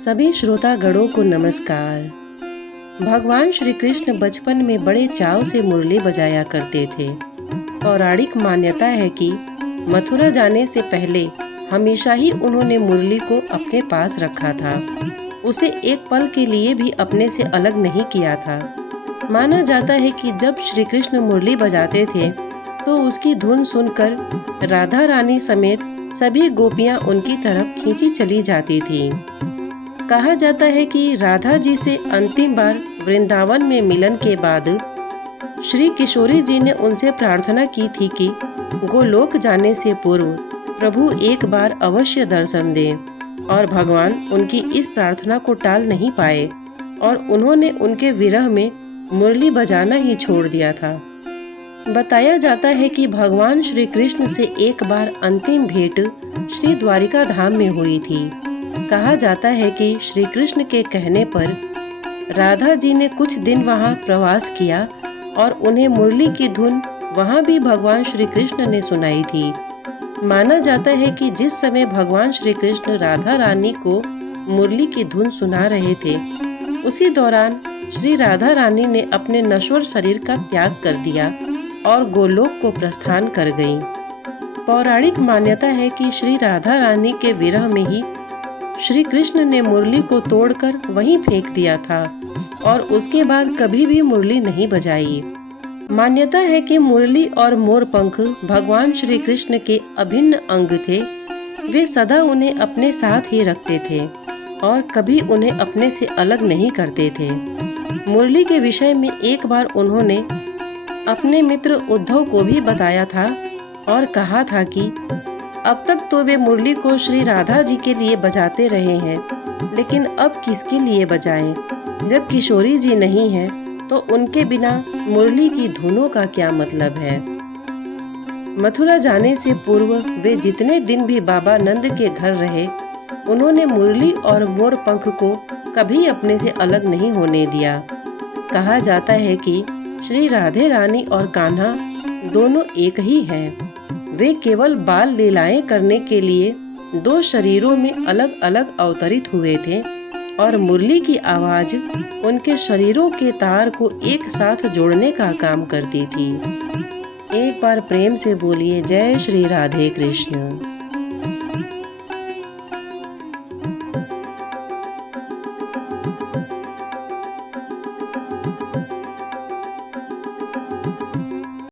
सभी श्रोतागणों को नमस्कार। भगवान श्री कृष्ण बचपन में बड़े चाव से मुरली बजाया करते थे। पौराणिक मान्यता है कि मथुरा जाने से पहले हमेशा ही उन्होंने मुरली को अपने पास रखा था। उसे एक पल के लिए भी अपने से अलग नहीं किया था। माना जाता है कि जब श्री कृष्ण मुरली बजाते थे तो उसकी धुन सुनकर राधा रानी समेत सभी गोपियां उनकी तरफ खींची चली जाती थीं। कहा जाता है कि राधा जी से अंतिम बार वृंदावन में मिलन के बाद श्री किशोरी जी ने उनसे प्रार्थना की थी कि गोलोक जाने से पूर्व प्रभु एक बार अवश्य दर्शन दें, और भगवान उनकी इस प्रार्थना को टाल नहीं पाए और उन्होंने उनके विरह में मुरली बजाना ही छोड़ दिया था। बताया जाता है कि भगवान श्री कृष्ण से एक बार अंतिम भेंट श्री द्वारिका धाम में हुई थी। कहा जाता है कि श्री कृष्ण के कहने पर राधा जी ने कुछ दिन वहां प्रवास किया और उन्हें मुरली की धुन वहां भी भगवान श्री कृष्ण ने सुनाई थी। माना जाता है कि जिस समय भगवान श्री कृष्ण राधा रानी को मुरली की धुन सुना रहे थे, उसी दौरान श्री राधा रानी ने अपने नश्वर शरीर का त्याग कर दिया और गोलोक को प्रस्थान कर गईं। पौराणिक मान्यता है कि श्री राधा रानी के विरह में ही श्री कृष्ण ने मुरली को तोड़कर वहीं फेंक दिया था और उसके बाद कभी भी मुरली नहीं बजाई। मान्यता है कि मुरली और मोरपंख भगवान श्री कृष्ण के अभिन्न अंग थे। वे सदा उन्हें अपने साथ ही रखते थे और कभी उन्हें अपने से अलग नहीं करते थे। मुरली के विषय में एक बार उन्होंने अपने मित्र उद्धव को भी बताया था और कहा था कि अब तक तो वे मुरली को श्री राधा जी के लिए बजाते रहे हैं, लेकिन अब किसके लिए बजाएं? जब किशोरी जी नहीं हैं, तो उनके बिना मुरली की धुनों का क्या मतलब है। मथुरा जाने से पूर्व वे जितने दिन भी बाबा नंद के घर रहे, उन्होंने मुरली और मोरपंख को कभी अपने से अलग नहीं होने दिया। कहा जाता है कि श्री राधे रानी और कान्हा दोनों एक ही हैं। वे केवल बाल लीलाएं करने के लिए दो शरीरों में अलग अलग अवतरित हुए थे और मुरली की आवाज उनके शरीरों के तार को एक साथ जोड़ने का काम करती थी। एक बार प्रेम से बोलिए, जय श्री राधे कृष्ण।